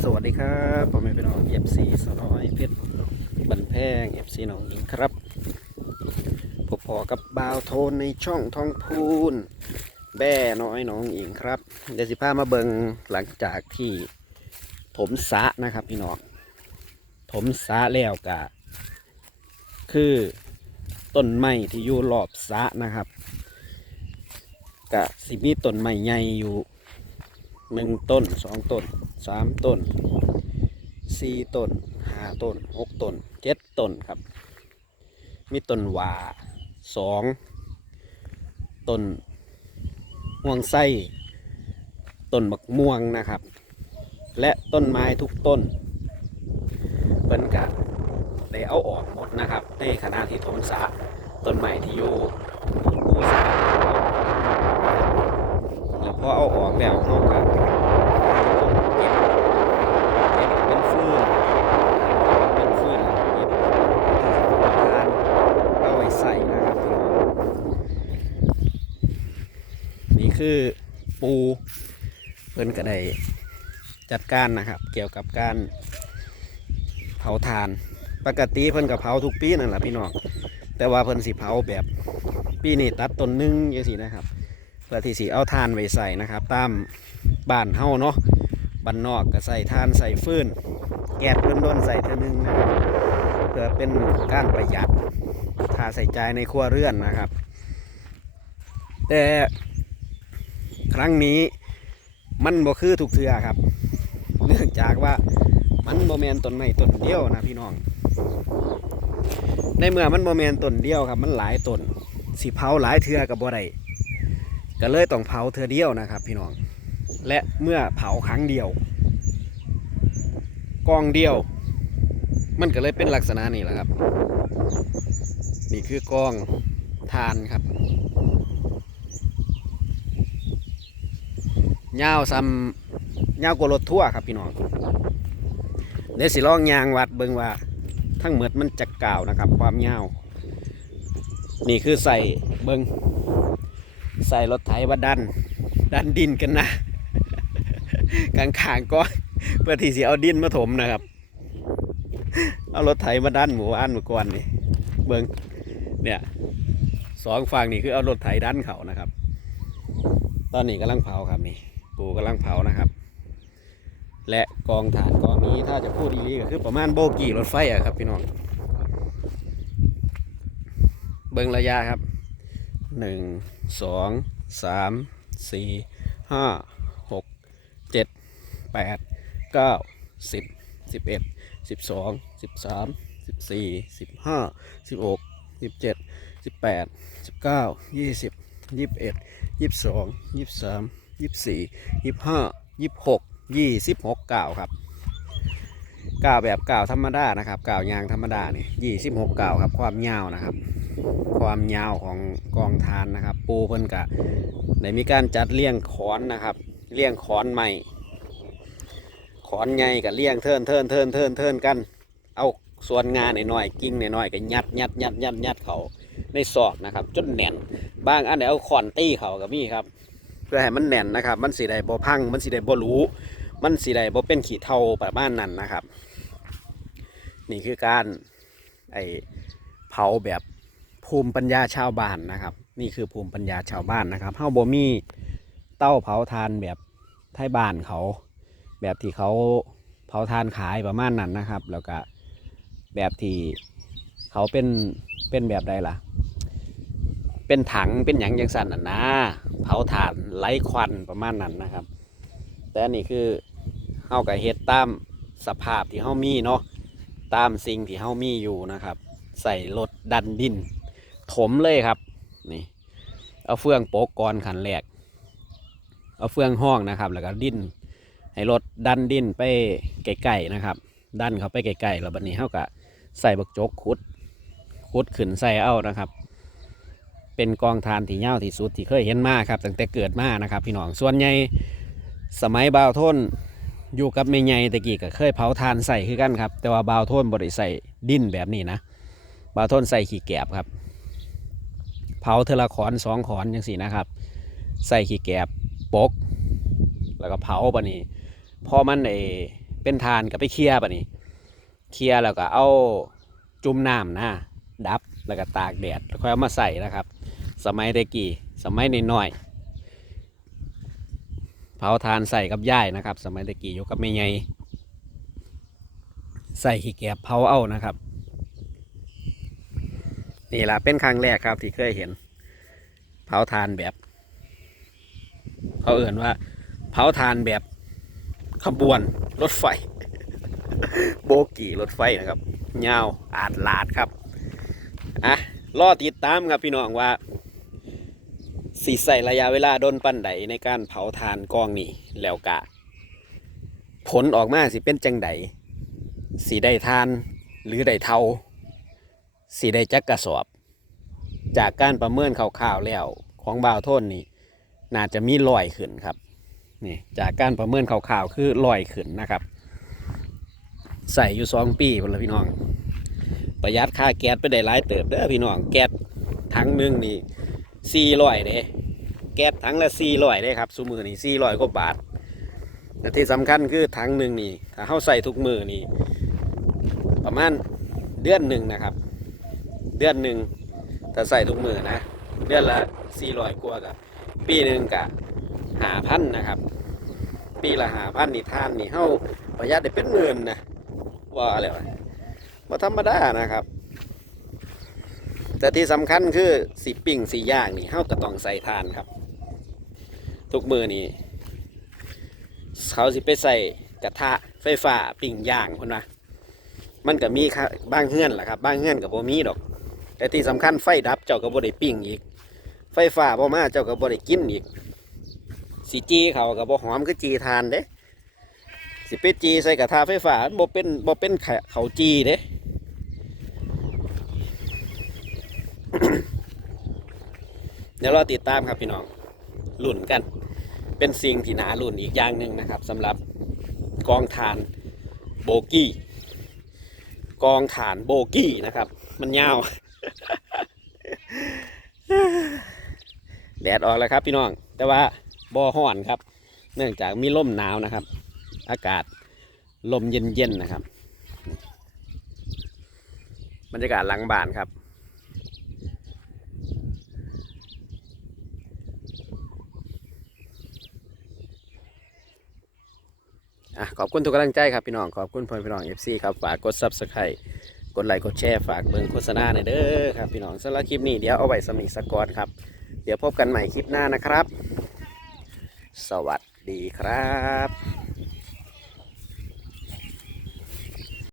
สวัสดีครับผมเป็นน้องเอฟซีสน้อยเพชรบันแพงเอฟซีน้องอิงครับพบพอกับบาวโทนในช่องทองพูน แบ่น้อยน้องอิงครับ เดี๋ยวสิพามาเบิงหลังจากที่ถมสะนะครับพี่น้องถมสะแล้วกะคือต้นไม้ที่อยู่รอบสะนะครับกะสิมีต้นไม้ใหญ่อยู่ หนึ่งต้นสองต้นสามต้นสี่ต้นห้าต้นหกต้นเจ็ดต้นครับ มีต้นหว่าสองต้นม่วงไส้ต้นบักม่วงนะครับ และต้นไม้ทุกต้นเปิ้นกะได้เอาออกหมดนะครับ ในขณะที่ถมสระต้นไม้ที่อยู่คู่สระแล้ว พอเอาออกแล้วเขาก็เก็บเก็บเป็นฟืนเป็นฟืนเก็บทานเอาไว้ใส่นะครับพี่น้องนี่คือปูเพิ่นก็ได้จัดการนะครับ เกี่ยวกับการเผาทาน ปกติเพิ่นก็เผาทุกปีนั่นแหละพี่น้องแต่ว่าเพิ่นสิเผาแบบปีนี้ตัดต้นหนึงอย่างสินะครับ พื่อที่สิเอาทานไว้ใส่นะครับ ตามบ้านเฮาเนาะบ้านนอกก็ใส่ทานใส่ฟืนแก๊สล้นๆใส่เท่านึงนะครับเพื่อเป็นการประหยัดค่าใส่ใจในครัวเรือนนะครับ แต่ครั้งนี้มันบ่คือทุกเทือครับ เนื่องจากว่ามันโมเมนต้นไม้ต้นเดียวนะพี่น้อง ในเมื่อมันโมเมนต้นเดียวครับ มันหลายต้นสิเผาหลายเทือกับบ่ได้ ก็เลยต้องเผาเทือเดียวนะครับ พี่น้อง และเมื่อเผาครั้งเดียวกองเดียว มันก็เลยเป็นลักษณะนี้แหละครับ นี่คือกองทานครับยาวซ้ำยาวกว่ารถทั่วครับพี่น้องเดี๋ยวสิลองยางวัดเบิ่งว่า ทั้งเหมือดมันจะกล่าวนะครับ ความยาว นี่คือใส่เบิ่ง ใส่รถไถมาดัน ดันดินกันนะกลางขางๆก็เพื่อที่สิเอาดินมาถมนะครับ เอารถไถมาดันหมู่บ้านหมู่อกวนนี่เบิงเนี่ยสองฝั่งนี่คือเอารถไถดันเขานะครับ ตอนนี้กำลังเผาครับนี่ปูกำลังเผานะครับ และกองฐานกองนี้ถ้าจะพูดดีๆก็คือประมาณโบกี้รถไฟอะครับพี่น้องเบิงระยะครับ หนึ่งสองสามสี่ห้าหกเจ็ดแปดเก้าสิบสิบเอ็ดสิบสองสิบสามสิบสี่สิบห้าสิบหกสิบเจ็ดสิบแปดสิบเก้ายี่สิบยี่สิบเอ็ดยี่สิบสองยี่สิบสามยี่สิบสี่ยี่สิบห้ายี่สิบหกยี่สิบหกเก้าครับเก้าแบบเก้าธรรมดานะครับเก้ายางธรรมดานี่ยี่สิบหกเก้าครับความยาวนะครับ ความยาวของกองทานนะครับ ปูเพิ่นกะได้มีการจัดเลี้ยงขอนนะครับเลี้ยงขอนใหม่ ขอนไงกับเลี้ยงเทินเทินเทินเทินเทินกัน เอาส่วนงานหน่อยๆกิ่งหน่อยๆก็ยัดยัดยัดยัดยัดเขาในซอกนะครับ จนแน่นบางอันไหนเอาขอนตีเขากับมีครับเพื่อให้มันแน่นนะครับ มันสีได้บ่พัง มันสีได้บ่รู้มันสีได้บ่เป็นขี้เท่าประมาณนั้นนะครับ นี่คือการไอเผาแบบ ภูมิปัญญาชาวบ้านนะครับ นี่คือภูมิปัญญาชาวบ้านนะครับเฮาบ่มีเต้าเผาทานแบบไทยบ้านเขา แบบที่เขาเผาทานขายประมาณนั้นนะครับ แล้วก็แบบที่เขาเป็นเป็นแบบใดล่ะ เป็นถังเป็นหยังยังสั่นน่ะนะเผาถ่านไร้ควันประมาณนั้นนะครับ แต่นนี่คือเฮากับเฮ็ดตามสภาพที่เฮามีเนาะตามสิ่งที่เฮามีอยู่นะครับ ใส่รถดันดิน ถมเลยครับ นี่ เอาเฟืองโปกก่อนขันแรกเอาเฟืองห้องนะครับ แล้วก็ดิ้นให้รถดันดิ้นไปไกลๆนะครับ ดันเขาไปไกลๆแล้วบัดนี้เขาก็ใส่บักจกขุดขุดขึ้นใส่เอานะครับ เป็นกองทานที่ยาที่สุดที่เคยเห็นมาครับตั้งแต่เกิดมานะครับ พี่น้องส่วนใหญ่สมัยบาวทนอยู่กับแม่ใหญ่ตะกี้ก็เคยเผาทานใส่คือกันครับ แต่ว่าบาวทนบริใส่ดิ้นแบบนี้นะบาวทนใส่ขี้แกบครับ เผาเทละขอนสองขอนอย่างสี่นะครับ ใส่ขี้แกบปก แล้วก็เผาปะนี่พอมันไอเป็นทานก็ไปเคลียร์ปะนี่เคลียแล้วก็เอาจุ่มน้ำนะดับแล้วก็ตากแดดแล้วค่อยเอามาใส่นะครับ สมัยตะกี้สมัยน้อยๆเผาทานใส่กับย่ายนะครับ สมัยตะกี้อยู่กับแม่ใหญ่ใส่ขี้แกบเผาเอานะครับ นี่ละเป็นครั้งแรกครับ ที่เคยเห็น เผาทานแบบเขาเอ่นว่า เผาทานแบบขบวนรถไฟ โบกี้รถไฟนะครับยาวอาดลาดครับอะรอติดตามครับพี่น้องว่าสีใส่ระยะเวลาโดนปั้นใดในการเผาทานกองนี้แล้วกะ ผลออกมาสิเป็นจังใดสีได้ทานหรือได้เทา สีได้จักกระสอบ จากการประเมินข่าวๆแล้วของบ่าวโทนนี่น่าจะมีลอยขึ้นครับนี่จากการประเมินข่าวๆคือลอยขึ้นนะครับ ใส่อยู่สองปีพลพี่น้อง ประหยัดค่าแก๊สไปได้หลายเติบเด้อพี่น้องแก๊สถังหนึ่งนี่สี่ร้อยเด้แก๊สถังละสี่ร้อยเด้ครับสูมือนี่สี่ร้อยกว่าบาทแต่ที่สำคัญคือถังหนึ่งนี่ถ้าเข้าใส่ทุกมือนี่ประมาณเดือนหนึ่งนะครับ เดือนหนึ่งถ้าใส่ทุกมือนะ เดือนละสี่ร้อยกว่ากับปีหนึ่งกะหาพันนะครับ ปีละหาพันนี่ทานนี่เข้าประหยัดได้เป็นหมื่นนะว่าอะไรวะว่าธรรมดานะครับ แต่ที่สำคัญคือสีปิ้งสีย่างนี่เข้าก็ต้องใส่ทานครับ ทุกมือนี่เขาสิไปใส่กระทะไฟฟ้าปิ้งย่างคนนะมันก็มีค่ะบางเฮือนแหละครับ บางเฮือนกับโบมีดอก แต่ที่สำคัญไฟดับเจ้าก็บ่ได้ปิ้งอีก ไฟฟ้าบ่มาเจ้าก็บ่ได้กินอีกสิจีเขาก็บ่หอมคือจีทานเด้สิไปจีใส่กระทะไฟฟ้าบ่เป็นบ่เป็นเขาจีเด้เดี๋ยวเราติดตามครับพี่น้องลุ่นกัน เป็นสิ่งที่หนาลุ่นอีกอย่างหนึ่งนะครับสำหรับกองฐานโบกี้ กองฐานโบกี้นะครับ มันยาว แดดออกแล้วครับพี่น้อง แต่ว่าบ่อห่อนครับ เนื่องจากมีลมหนาวนะครับ อากาศลมเย็นๆนะครับ บรรยากาศหลังบ้านครับอะขอบคุณทุกกำลังใจครับพี่น้อง ขอบคุณพ่อพี่น้อง FC ครับ ฝากกด Subscribe กดไลค์กดแชร์ฝากเบิ่งโฆษณาหน่อยเด้อครับพี่น้องสำหรับคลิปนี้เดี๋ยวเอาไว้สมิสกอตครับ เดี๋ยวพบกันใหม่คลิปหน้านะครับ สวัสดีครับ